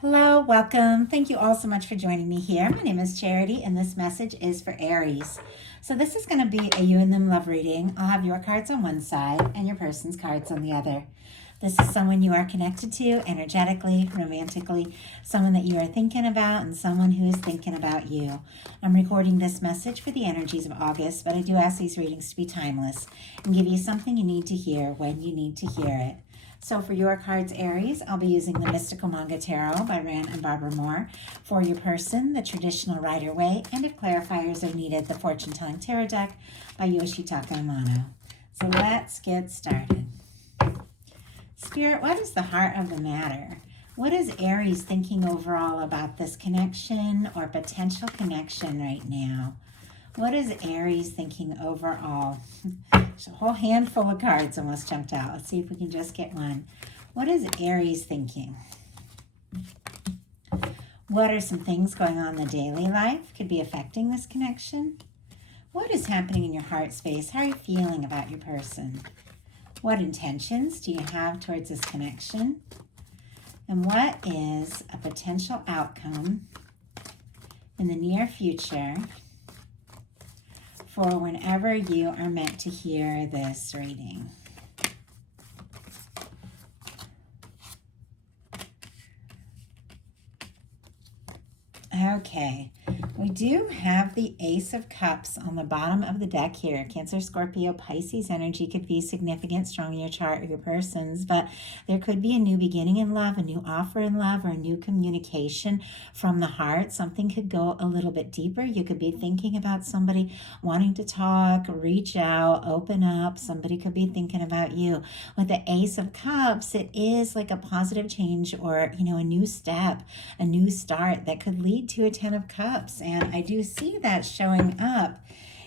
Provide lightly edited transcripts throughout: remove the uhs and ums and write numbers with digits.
Hello, welcome. Thank you all so much for joining me here. My name is Charity, and this message is for Aries. So, this is going to be a you and them love reading. I'll have your cards on one side and your person's cards on the other. This is someone you are connected to energetically, romantically, someone that you are thinking about, and someone who is thinking about you. I'm recording this message for the energies of August, but I do ask these readings to be timeless and give you something you need to hear when you need to hear it. So for your cards, Aries, I'll be using the Mystical Manga Tarot by Rand and Barbara Moore. For your person, the Traditional Rider-Waite, and if clarifiers are needed, the Fortune Telling Tarot Deck by Yoshitaka Amano. So let's get started. Spirit, what is the heart of the matter? What is Aries thinking overall about this connection or potential connection right now? What is Aries thinking overall? There's a whole handful of cards almost jumped out. Let's see if we can just get one. What is Aries thinking? What are some things going on in the daily life could be affecting this connection? What is happening in your heart space? How are you feeling about your person? What intentions do you have towards this connection? And what is a potential outcome in the near future for whenever you are meant to hear this reading? Okay, we do have the Ace of Cups on the bottom of the deck here. Cancer, Scorpio, Pisces energy could be significant, strong in your chart or your person's, but there could be a new beginning in love, a new offer in love, or a new communication from the heart. Something could go a little bit deeper. You could be thinking about somebody wanting to talk, reach out, open up. Somebody could be thinking about you. With the Ace of Cups, it is like a positive change or, a new step, a new start that could lead to a Ten of Cups. And I do see that showing up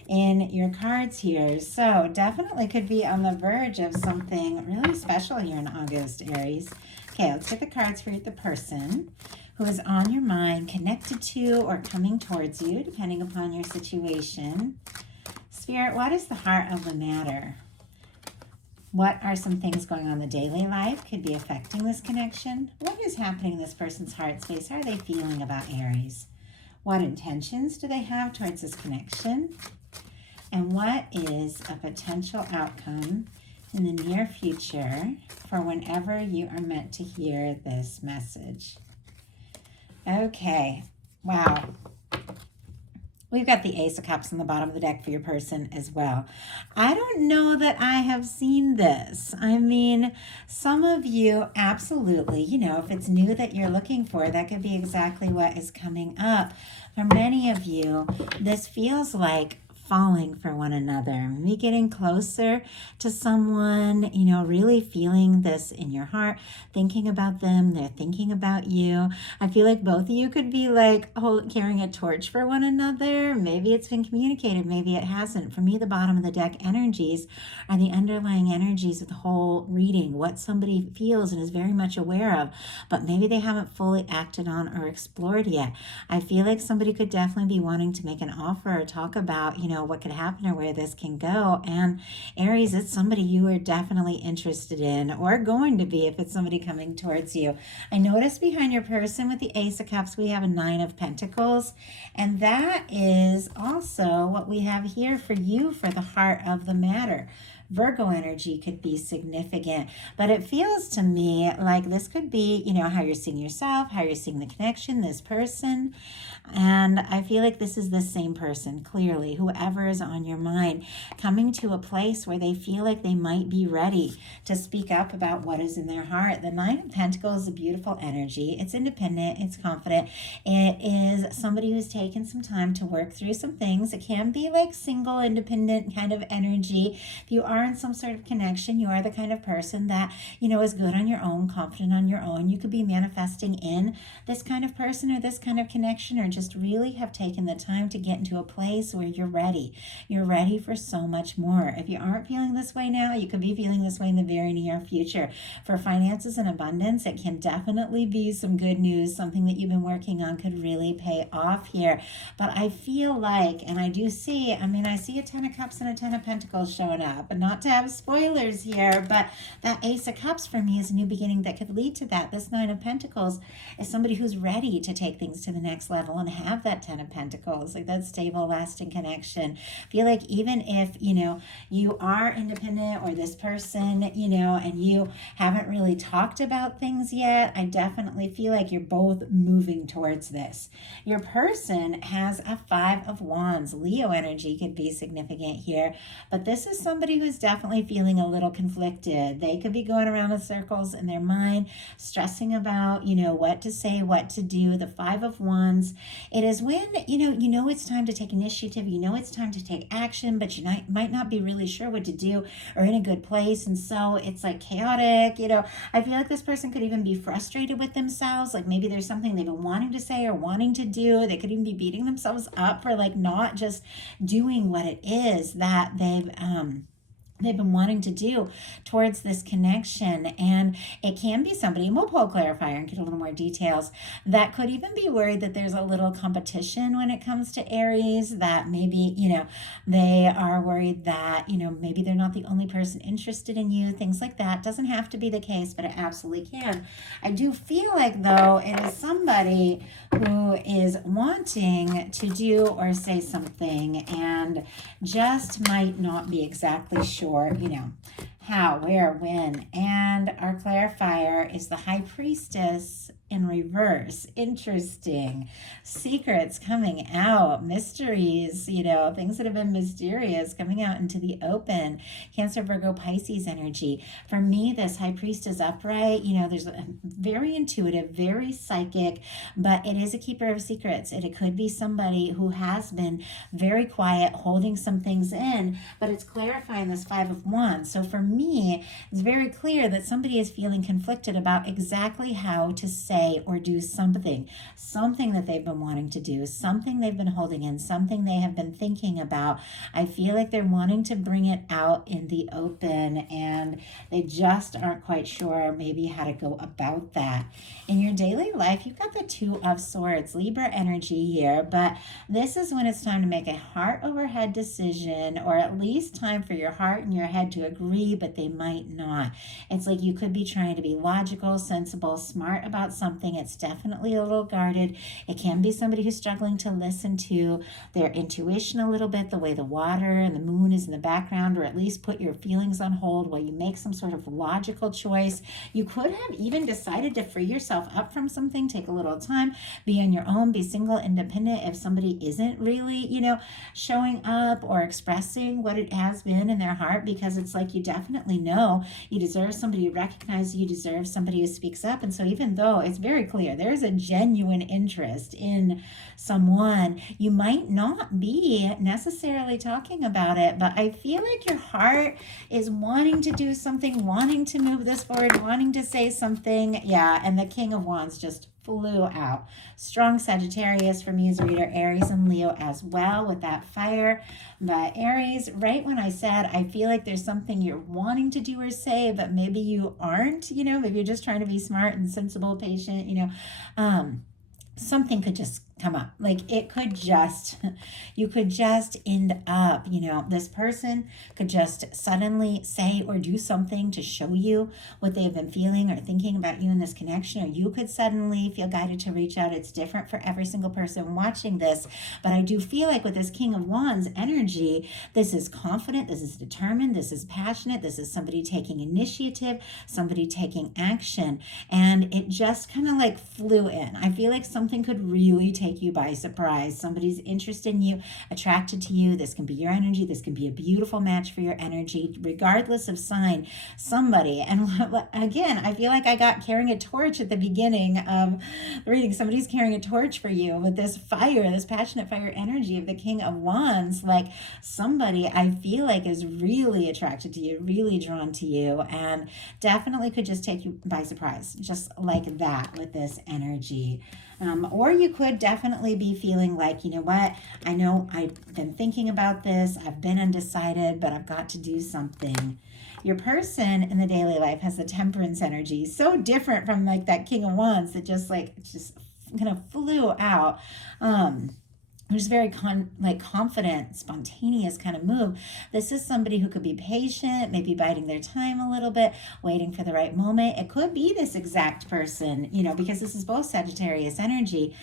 in your cards here. So definitely could be on the verge of something really special here in August, Aries. Okay, let's get the cards for the person who is on your mind, connected to, or coming towards you, depending upon your situation. Spirit, what is the heart of the matter? What are some things going on in the daily life could be affecting this connection? What is happening in this person's heart space? How are they feeling about Aries? What intentions do they have towards this connection? And what is a potential outcome in the near future for whenever you are meant to hear this message? Okay, wow. We've got the Ace of Cups on the bottom of the deck for your person as well. I don't know that I have seen this. I mean, some of you, absolutely, if it's new that you're looking for, that could be exactly what is coming up. For many of you, this feels like falling for one another, maybe getting closer to someone, really feeling this in your heart, thinking about them, they're thinking about you. I feel like both of you could be like carrying a torch for one another. Maybe it's been communicated, maybe it hasn't. For me, the bottom of the deck energies are the underlying energies of the whole reading, what somebody feels and is very much aware of, but maybe they haven't fully acted on or explored yet. I feel like somebody could definitely be wanting to make an offer or talk about, what could happen or where this can go. And Aries, it's somebody you are definitely interested in or going to be if it's somebody coming towards you. I noticed behind your person with the Ace of Cups, we have a Nine of Pentacles. And that is also what we have here for you for the heart of the matter. Virgo energy could be significant, but it feels to me like this could be, how you're seeing yourself, how you're seeing the connection, this person. And I feel like this is the same person, clearly, whoever is on your mind, coming to a place where they feel like they might be ready to speak up about what is in their heart. The Nine of Pentacles is a beautiful energy. It's independent, it's confident. It is somebody who's taken some time to work through some things. It can be like single, independent kind of energy. If you are in some sort of connection, you are the kind of person that, is good on your own, confident on your own. You could be manifesting in this kind of person or this kind of connection, or just really have taken the time to get into a place where you're ready. You're ready for so much more. If you aren't feeling this way now, you could be feeling this way in the very near future. For finances and abundance, it can definitely be some good news. Something that you've been working on could really pay off here. But I feel like, and I do see, I see a Ten of Cups and a Ten of Pentacles showing up, but not not to have spoilers here, but that Ace of Cups for me is a new beginning that could lead to that. This Nine of Pentacles is somebody who's ready to take things to the next level and have that Ten of Pentacles, like that stable, lasting connection. I feel like even if, you are independent, or this person, and you haven't really talked about things yet, I definitely feel like you're both moving towards this. Your person has a Five of Wands. Leo energy could be significant here, but this is somebody who's definitely feeling a little conflicted. They could be going around in circles in their mind, stressing about, what to say, what to do. The Five of Wands, it is when, you know it's time to take initiative, it's time to take action, but you might not be really sure what to do or in a good place, and so it's like chaotic. I feel like this person could even be frustrated with themselves, like maybe there's something they've been wanting to say or wanting to do. They could even be beating themselves up for like not just doing what it is that they've been wanting to do towards this connection. And it can be somebody, and we'll pull a clarifier and get a little more details, that could even be worried that there's a little competition when it comes to Aries, that maybe, they are worried that, maybe they're not the only person interested in you, things like that. Doesn't have to be the case, but it absolutely can. I do feel like, though, it is somebody who is wanting to do or say something and just might not be exactly sure, how, where, when. And our clarifier is the High Priestess in reverse. Interesting. Secrets coming out, mysteries, things that have been mysterious coming out into the open. Cancer, Virgo, Pisces energy. For me, this High Priestess upright, there's a very intuitive, very psychic, but it is a keeper of secrets. It could be somebody who has been very quiet, holding some things in, but it's clarifying this Five of Wands. So for me, it's very clear that somebody is feeling conflicted about exactly how to say or do something that they've been wanting to do, something they've been holding in, something they have been thinking about. I feel like they're wanting to bring it out in the open, and they just aren't quite sure maybe how to go about that. In your daily life, you've got the Two of Swords, Libra energy here, but this is when it's time to make a heart over head decision, or at least time for your heart and your head to agree, but they might not. It's like you could be trying to be logical, sensible, smart about something. It's definitely a little guarded. It can be somebody who's struggling to listen to their intuition a little bit, the way the water and the moon is in the background, or at least put your feelings on hold while you make some sort of logical choice. You could have even decided to free yourself up from something, take a little time, be on your own, be single, independent. If somebody isn't really, showing up or expressing what it has been in their heart, because it's like you definitely know you deserve somebody who recognizes you, deserve somebody who speaks up. And so even though it's very clear there's a genuine interest in someone, you might not be necessarily talking about it, but I feel like your heart is wanting to do something, wanting to move this forward, wanting to say something. Yeah, and the King of Wands just flew out. Strong Sagittarius for me as a reader, Aries and Leo as well with that fire. But Aries, right when I said I feel like there's something you're wanting to do or say, but maybe you aren't, maybe you're just trying to be smart and sensible, patient, something could just come up. Like it could just, you could just end up, this person could just suddenly say or do something to show you what they've been feeling or thinking about you in this connection, or you could suddenly feel guided to reach out. It's different for every single person watching this, but I do feel like with this King of Wands energy, this is confident, this is determined, this is passionate, this is somebody taking initiative, somebody taking action, and it just kind of like flew in. I feel like something could really take you by surprise. Somebody's interested in you, attracted to you. This can be your energy. This can be a beautiful match for your energy, regardless of sign. Somebody, and again, I feel like I got carrying a torch at the beginning of the reading. Somebody's carrying a torch for you with this fire, this passionate fire energy of the King of Wands. Like somebody I feel like is really attracted to you, really drawn to you, and definitely could just take you by surprise, just like that with this energy. Or you could definitely be feeling like, you know what, I know I've been thinking about this, I've been undecided, but I've got to do something. Your person in the daily life has the Temperance energy, so different from like that King of Wands that just kind of flew out. who's very confident, spontaneous kind of move. This is somebody who could be patient, maybe biding their time a little bit, waiting for the right moment. It could be this exact person, because this is both Sagittarius energy,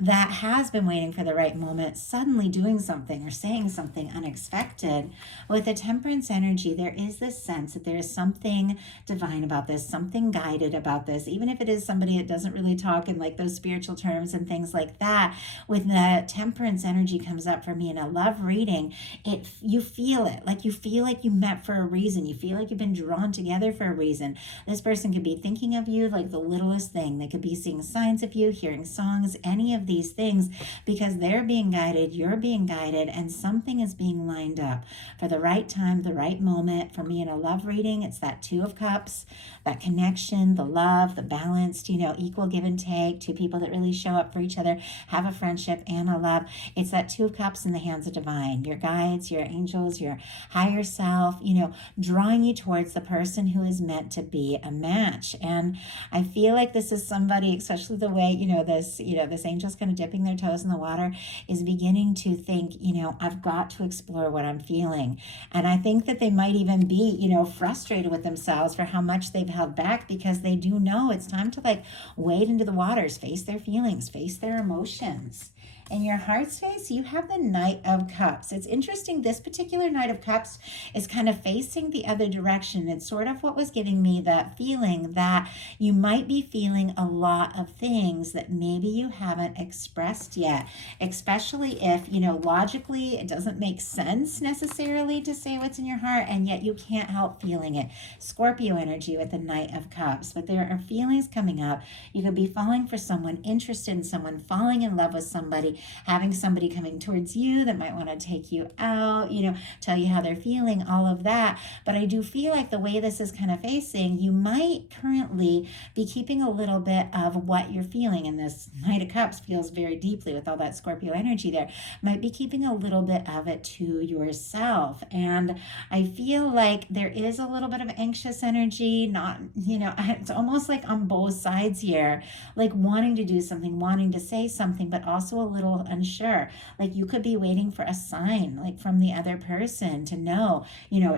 that has been waiting for the right moment, suddenly doing something or saying something unexpected. With the Temperance energy, there is this sense that there is something divine about this, something guided about this, even if it is somebody that doesn't really talk in like those spiritual terms and things like that. With the Temperance energy comes up for me in a love reading, you feel it, like you feel like you met for a reason. You feel like you've been drawn together for a reason. This person could be thinking of you like the littlest thing. They could be seeing signs of you, hearing songs, any of these things, because they're being guided, you're being guided, and something is being lined up for the right time, the right moment. For me in a love reading, it's that Two of Cups, that connection, the love, the balanced, equal give and take, two people that really show up for each other, have a friendship and a love. It's that Two of Cups in the hands of divine, your guides, your angels, your higher self, drawing you towards the person who is meant to be a match. And I feel like this is somebody, especially the way, this angel's kind of dipping their toes in the water, is beginning to think, I've got to explore what I'm feeling. And I think that they might even be, frustrated with themselves for how much they've held back, because they do know it's time to wade into the waters, face their feelings, face their emotions. In your heart space, you have the Knight of Cups. It's interesting, this particular Knight of Cups is kind of facing the other direction. It's sort of what was giving me that feeling that you might be feeling a lot of things that maybe you haven't expressed yet, especially if, logically it doesn't make sense necessarily to say what's in your heart, and yet you can't help feeling it. Scorpio energy with the Knight of Cups, but there are feelings coming up. You could be falling for someone, interested in someone, falling in love with somebody, having somebody coming towards you that might want to take you out, tell you how they're feeling, all of that. But I do feel like the way this is kind of facing, you might currently be keeping a little bit of what you're feeling. And this Knight of Cups feels very deeply with all that Scorpio energy there. Might be keeping a little bit of it to yourself. And I feel like there is a little bit of anxious energy, not, it's almost like on both sides here, like wanting to do something, wanting to say something, but also a little unsure. Like you could be waiting for a sign, like from the other person to know,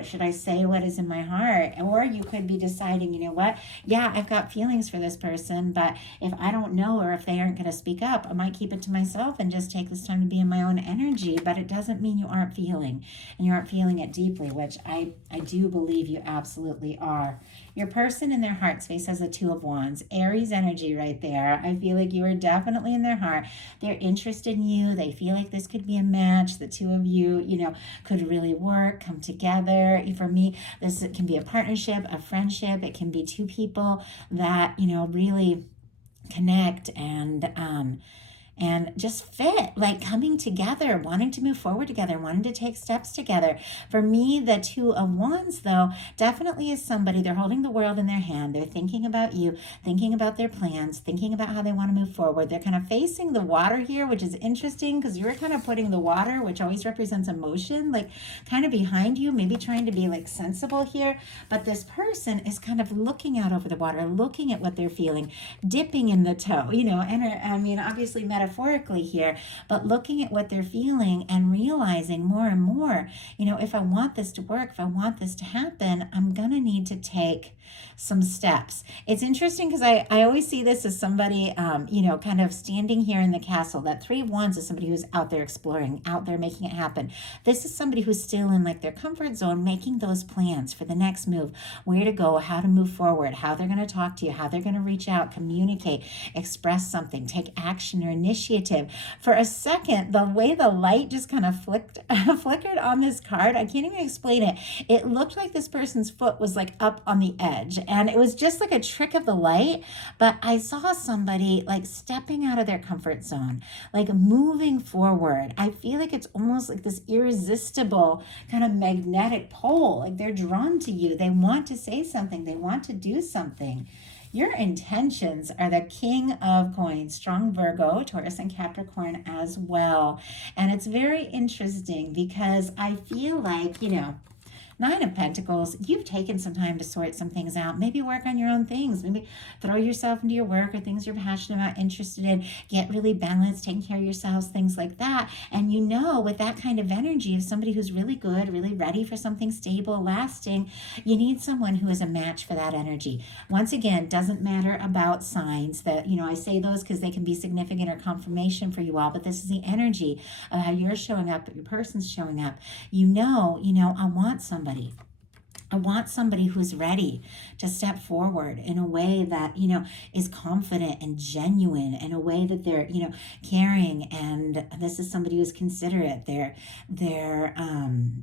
should I say what is in my heart? Or you could be deciding, what? Yeah, I've got feelings for this person, but if I don't know, or if they aren't going to speak up, I might keep it to myself and just take this time to be in my own energy. But it doesn't mean you aren't feeling, and you aren't feeling it deeply, which I do believe you absolutely are. Your person in their heart space has a Two of Wands, Aries energy right there. I feel like you are definitely in their heart. They're interested in you. They feel like this could be a match. The two of you, could really work, come together. For me, this can be a partnership, a friendship. It can be two people that, really connect and just fit, like coming together, wanting to move forward together, wanting to take steps together. For me, the Two of Wands, though, definitely is somebody, they're holding the world in their hand. They're thinking about you, thinking about their plans, thinking about how they want to move forward. They're kind of facing the water here, which is interesting because you're kind of putting the water, which always represents emotion, like kind of behind you, maybe trying to be like sensible here. But this person is kind of looking out over the water, looking at what they're feeling, dipping in the toe, and I mean, obviously metaphorically here, but looking at what they're feeling and realizing more and more, if I want this to work, if I want this to happen, I'm going to need to take some steps. It's interesting because I always see this as somebody, kind of standing here in the castle. That Three of Wands is somebody who's out there exploring, out there making it happen. This is somebody who's still in like their comfort zone, making those plans for the next move, where to go, how to move forward, how they're going to talk to you, how they're going to reach out, communicate, express something, take action or initiative. For a second, the way the light just kind of flickered on this card, I can't even explain it. It looked like this person's foot was like up on the edge, and it was just like a trick of the light, but I saw somebody like stepping out of their comfort zone, like moving forward. I feel like it's almost like this irresistible kind of magnetic pole, like they're drawn to you. They want to say something, they want to do something. Your intentions are the King of Coins, strong Virgo, Taurus, and Capricorn as well. And it's very interesting because I feel like, Nine of Pentacles, you've taken some time to sort some things out. Maybe work on your own things. Maybe throw yourself into your work or things you're passionate about, interested in. Get really balanced, taking care of yourselves, things like that. And you know, with that kind of energy of somebody who's really good, really ready for something stable, lasting, you need someone who is a match for that energy. Once again, doesn't matter about signs that, I say those because they can be significant or confirmation for you all, but this is the energy of how you're showing up, that your person's showing up. I want somebody who's ready to step forward in a way that, is confident and genuine, in a way that they're, caring. And this is somebody who's considerate. They're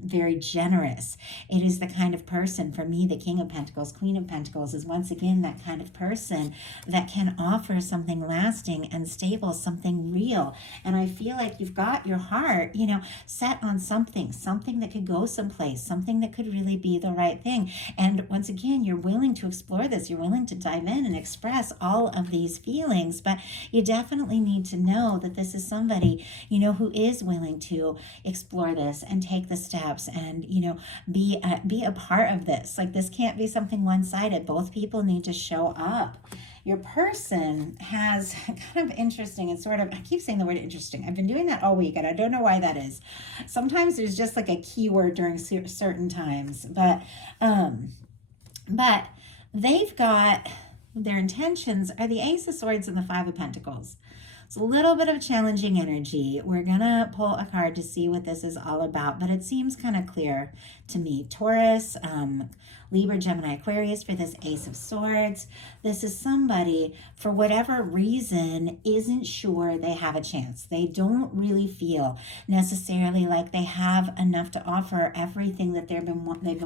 very generous. It is the kind of person, for me, the King of Pentacles, Queen of Pentacles is once again that kind of person that can offer something lasting and stable, something real. And I feel like you've got your heart, set on something that could go someplace, something that could really be the right thing. And once again, you're willing to explore this. You're willing to dive in and express all of these feelings, but you definitely need to know that this is somebody, who is willing to explore this and take the steps and, be a part of this. Like, this can't be something one-sided. Both people need to show up. Your person has kind of interesting and sort of, I keep saying the word interesting. I've been doing that all week and I don't know why that is. Sometimes there's just like a keyword during certain times, but they've got, their intentions are the Ace of Swords and the Five of Pentacles. It's a little bit of challenging energy. We're going to pull a card to see what this is all about, but it seems kind of clear to me. Taurus, Libra, Gemini, Aquarius for this Ace of Swords. This is somebody, for whatever reason, isn't sure they have a chance. They don't really feel necessarily like they have enough to offer everything that they've been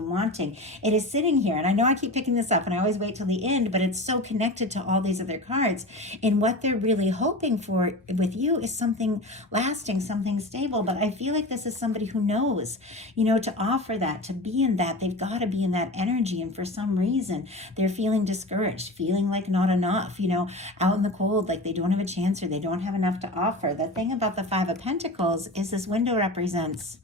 wanting. It is sitting here, and I know I keep picking this up, and I always wait till the end, but it's so connected to all these other cards. And what they're really hoping for with you is something lasting, something stable. But I feel like this is somebody who knows, to offer that, to be in that. They've got to be in that energy. And for some reason, they're feeling discouraged, feeling like not enough, out in the cold, like they don't have a chance or they don't have enough to offer. The thing about the Five of Pentacles is this window represents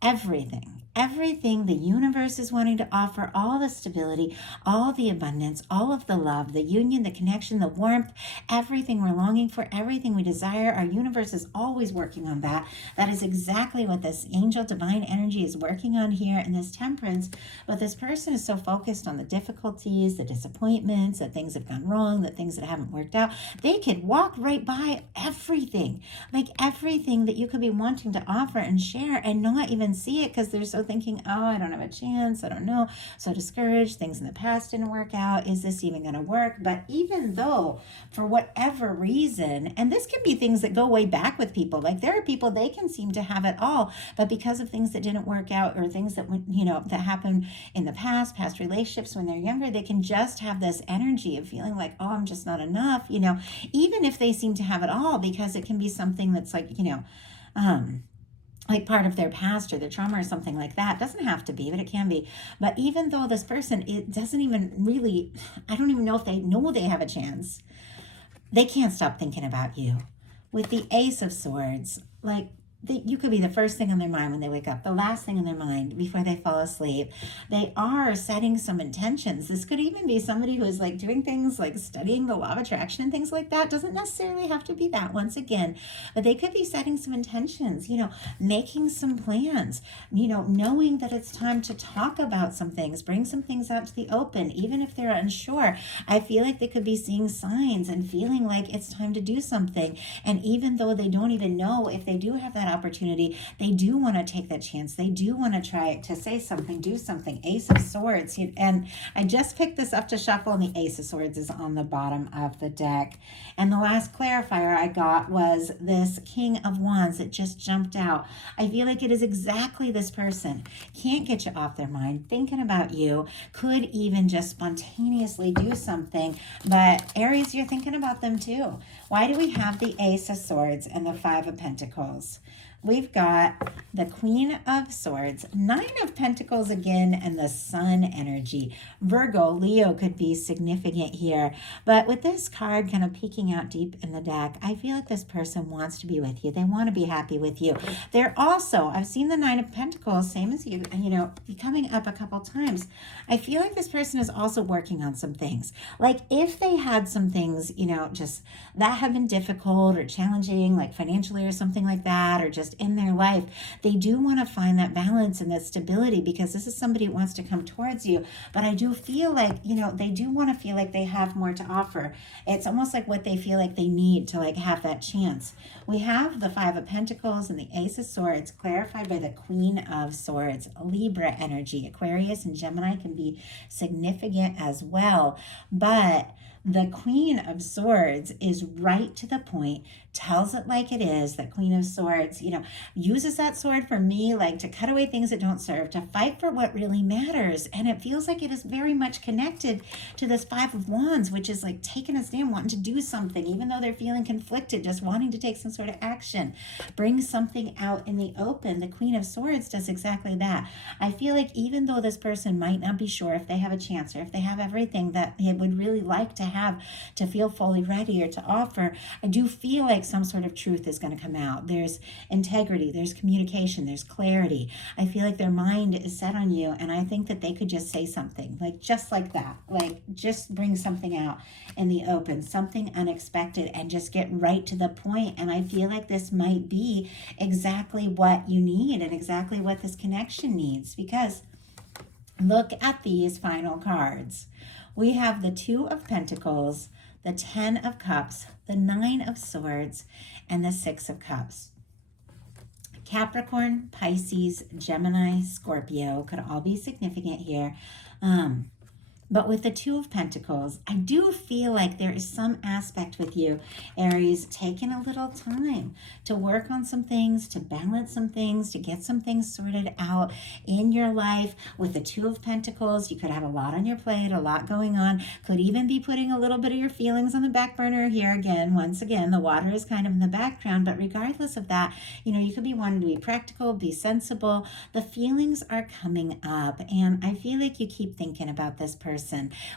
everything the universe is wanting to offer, all the stability, all the abundance, all of the love, the union, the connection, the warmth, everything we're longing for, everything we desire. Our universe is always working on that. That is exactly what this angel divine energy is working on here in this Temperance. But this person is so focused on the difficulties, the disappointments, that things have gone wrong, that things that haven't worked out. They could walk right by everything, like everything that you could be wanting to offer and share, and not even see it because they're so thinking, oh, I don't have a chance, I don't know, so discouraged, things in the past didn't work out, is this even going to work? But even though, for whatever reason, and this can be things that go way back with people, like there are people, they can seem to have it all, but because of things that didn't work out or things that, that happened in the past relationships when they're younger, they can just have this energy of feeling like, oh, I'm just not enough, even if they seem to have it all, because it can be something that's like, like part of their past or their trauma or something like that. It doesn't have to be, but it can be. But even though this person, it doesn't even really, I don't even know if they know they have a chance, they can't stop thinking about you. With the Ace of Swords, like, you could be the first thing on their mind when they wake up, the last thing on their mind before they fall asleep. They are setting some intentions. This could even be somebody who is like doing things like studying the law of attraction and things like that. Doesn't necessarily have to be that, once again, but they could be setting some intentions, making some plans, knowing that it's time to talk about some things, bring some things out to the open, even if they're unsure. I feel like they could be seeing signs and feeling like it's time to do something. And even though they don't even know if they do have that opportunity, they do want to take that chance. They do want to try to say something, do something. Ace of Swords. And I just picked this up to shuffle, and the Ace of Swords is on the bottom of the deck. And the last clarifier I got was this King of Wands that just jumped out. I feel like it is exactly this person. Can't get you off their mind, thinking about you, could even just spontaneously do something. But Aries, you're thinking about them too. Why do we have the Ace of Swords and the Five of Pentacles? we've got the Queen of Swords, Nine of Pentacles again, and the Sun energy. Virgo, Leo could be significant here. But with this card kind of peeking out deep in the deck, I feel like this person wants to be with you. They want to be happy with you. They're also, I've seen the Nine of Pentacles, same as you, coming up a couple times. I feel like this person is also working on some things. Like if they had some things, just that have been difficult or challenging, like financially or something like that, or just in their life, they do want to find that balance and that stability, because this is somebody who wants to come towards you. But I do feel like, they do want to feel like they have more to offer. It's almost like what they feel like they need to like have that chance. We have the Five of Pentacles and the Ace of Swords clarified by the Queen of Swords. Libra energy, Aquarius and Gemini can be significant as well. But the Queen of Swords is right to the point, tells it like it is. The Queen of Swords, uses that sword for me, like to cut away things that don't serve, to fight for what really matters. And it feels like it is very much connected to this Five of Wands, which is like taking a stand, wanting to do something, even though they're feeling conflicted, just wanting to take some sort of action, bring something out in the open. The Queen of Swords does exactly that. I feel like even though this person might not be sure if they have a chance or if they have everything that they would really like to have to feel fully ready or to offer, I do feel like some sort of truth is going to come out. There's integrity, there's communication, there's clarity. I feel like their mind is set on you, and I think that they could just say something, like just like that, like just bring something out in the open, something unexpected, and just get right to the point. And I feel like this might be exactly what you need and exactly what this connection needs, because look at these final cards. We have the Two of Pentacles, the Ten of Cups, the Nine of Swords, and the Six of Cups. Capricorn, Pisces, Gemini, Scorpio could all be significant here. But with the Two of Pentacles, I do feel like there is some aspect with you, Aries, taking a little time to work on some things, to balance some things, to get some things sorted out in your life. With the Two of Pentacles, you could have a lot on your plate, a lot going on. Could even be putting a little bit of your feelings on the back burner here again. Once again, the water is kind of in the background, but regardless of that, you could be wanting to be practical, be sensible. The feelings are coming up, and I feel like you keep thinking about this person.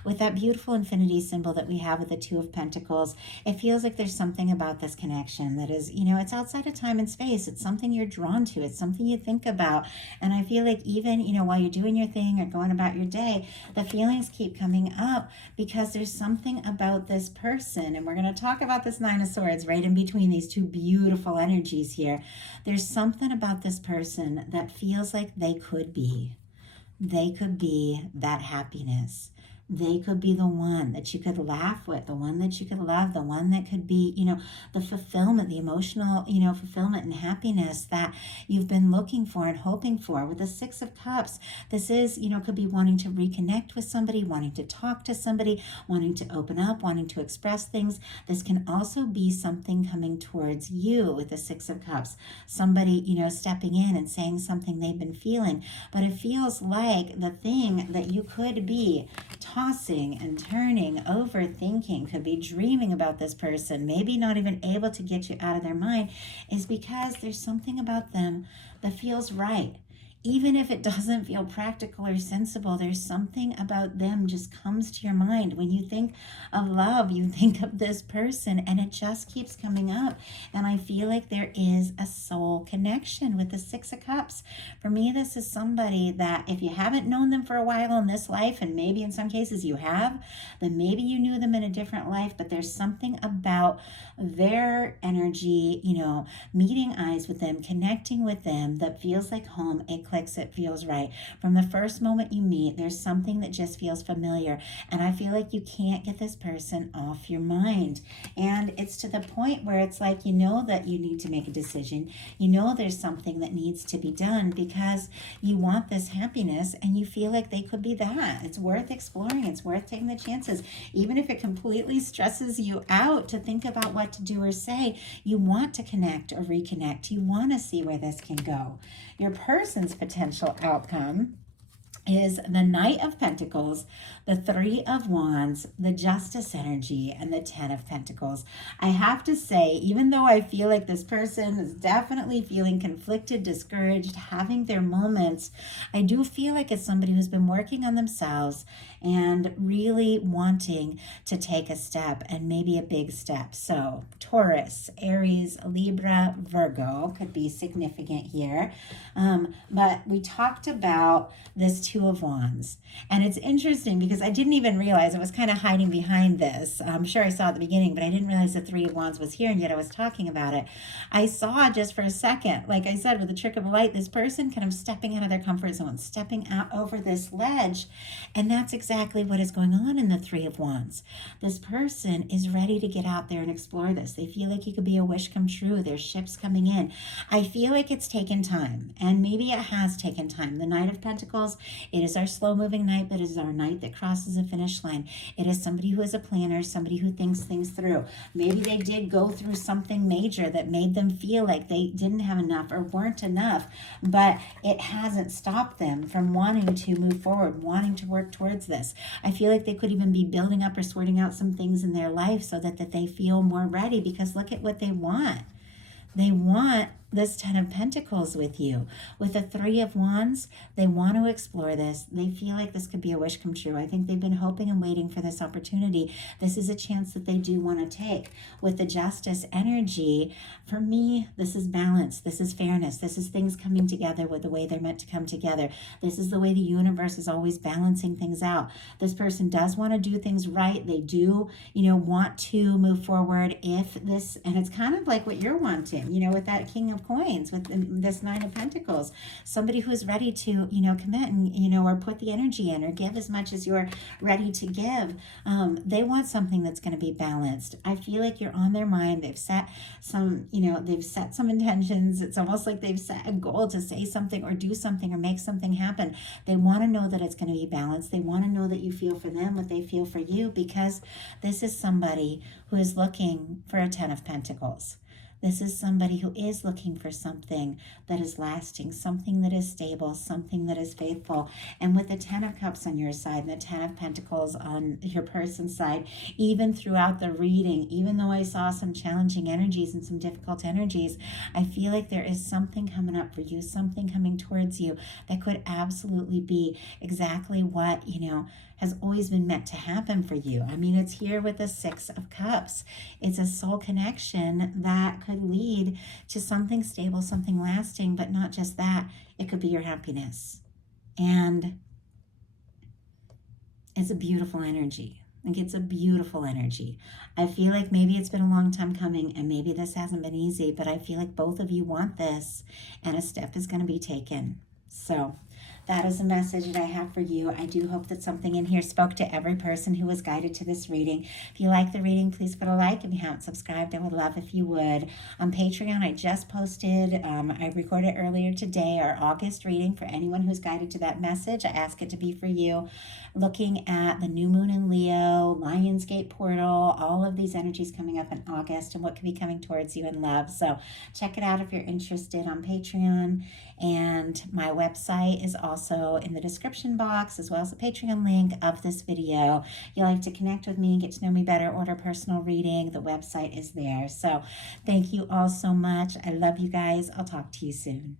With that beautiful infinity symbol that we have with the Two of Pentacles, it feels like there's something about this connection that is, it's outside of time and space. It's something you're drawn to. It's something you think about. And I feel like even, while you're doing your thing or going about your day, the feelings keep coming up because there's something about this person. And we're going to talk about this Nine of Swords right in between these two beautiful energies here. There's something about this person that feels like they could be that happiness. They could be the one that you could laugh with, the one that you could love, the one that could be, the fulfillment, the emotional, fulfillment and happiness that you've been looking for and hoping for. With the Six of Cups, this is, could be wanting to reconnect with somebody, wanting to talk to somebody, wanting to open up, wanting to express things. This can also be something coming towards you with the Six of Cups. Somebody, stepping in and saying something they've been feeling. But it feels like the thing that you could be tossing and turning, overthinking, could be dreaming about this person, maybe not even able to get you out of their mind, is because there's something about them that feels right. Even if it doesn't feel practical or sensible, there's something about them just comes to your mind. When you think of love, you think of this person, and it just keeps coming up. And I feel like there is a soul connection with the Six of Cups. For me, this is somebody that if you haven't known them for a while in this life, and maybe in some cases you have, then maybe you knew them in a different life, but there's something about their energy, meeting eyes with them, connecting with them that feels like home. It clicks, it feels right. From the first moment you meet, there's something that just feels familiar. And I feel like you can't get this person off your mind. And it's to the point where it's like, that you need to make a decision. There's something that needs to be done because you want this happiness and you feel like they could be that. It's worth exploring. It's worth taking the chances. Even if it completely stresses you out to think about what to do or say, you want to connect or reconnect. You want to see where this can go. Your person's potential outcome is the Knight of Pentacles, the Three of Wands, the Justice energy, and the Ten of Pentacles. I have to say, even though I feel like this person is definitely feeling conflicted, discouraged, having their moments, I do feel like it's somebody who's been working on themselves and really wanting to take a step, and maybe a big step. So Taurus, Aries, Libra, Virgo could be significant here. But we talked about this Two of Wands. And it's interesting because I didn't even realize I was kind of hiding behind this. I'm sure I saw at the beginning, but I didn't realize the Three of Wands was here, and yet I was talking about it. I saw just for a second, like I said, with the trick of light, this person kind of stepping out of their comfort zone, stepping out over this ledge. And that's exactly what is going on in the Three of Wands. This person is ready to get out there and explore this. They feel like it could be a wish come true. There's ships coming in. I feel like it's taken time, and maybe it has taken time. The Knight of Pentacles, it is our slow moving knight, but it is our knight that crosses a finish line. It is somebody who is a planner, somebody who thinks things through. Maybe they did go through something major that made them feel like they didn't have enough or weren't enough, but it hasn't stopped them from wanting to move forward, wanting to work towards this. I feel like they could even be building up or sorting out some things in their life so that they feel more ready, because look at what they want. They want this Ten of Pentacles with you. With the Three of Wands, they want to explore this. They feel like this could be a wish come true. I think they've been hoping and waiting for this opportunity. This is a chance that they do want to take. With the Justice energy, for me, this is balance. This is fairness. This is things coming together with the way they're meant to come together. This is the way the universe is always balancing things out. This person does want to do things right. They do, want to move forward if this, and it's kind of like what you're wanting, with that King of Coins, with this Nine of Pentacles, somebody who is ready to, commit and, or put the energy in or give as much as you're ready to give. They want something that's going to be balanced. I feel like you're on their mind. They've set some, they've set some intentions. It's almost like they've set a goal to say something or do something or make something happen. They want to know that it's going to be balanced. They want to know that you feel for them what they feel for you, because this is somebody who is looking for a Ten of Pentacles. This is somebody who is looking for something that is lasting, something that is stable, something that is faithful. And with the Ten of Cups on your side and the Ten of Pentacles on your person's side, even throughout the reading, even though I saw some challenging energies and some difficult energies, I feel like there is something coming up for you, something coming towards you that could absolutely be exactly what, has always been meant to happen for you. I mean, it's here with the Six of Cups. It's a soul connection that could lead to something stable, something lasting, but not just that. It could be your happiness. And it's a beautiful energy. Like, it's a beautiful energy. I feel like maybe it's been a long time coming, and maybe this hasn't been easy, but I feel like both of you want this, and a step is going to be taken. So that is a message that I have for you. I do hope that something in here spoke to every person who was guided to this reading. If you like the reading, please put a like. If you haven't subscribed, I would love if you would. On Patreon, I just posted, I recorded earlier today, our August reading for anyone who's guided to that message. I ask it to be for you. Looking at the new moon in Leo, Lionsgate portal, all of these energies coming up in August and what could be coming towards you in love. So check it out if you're interested on Patreon. And my website is also in the description box, as well as the Patreon link of this video. If you like to connect with me and get to know me better, order personal reading, the website is there. So thank you all so much. I love you guys. I'll talk to you soon.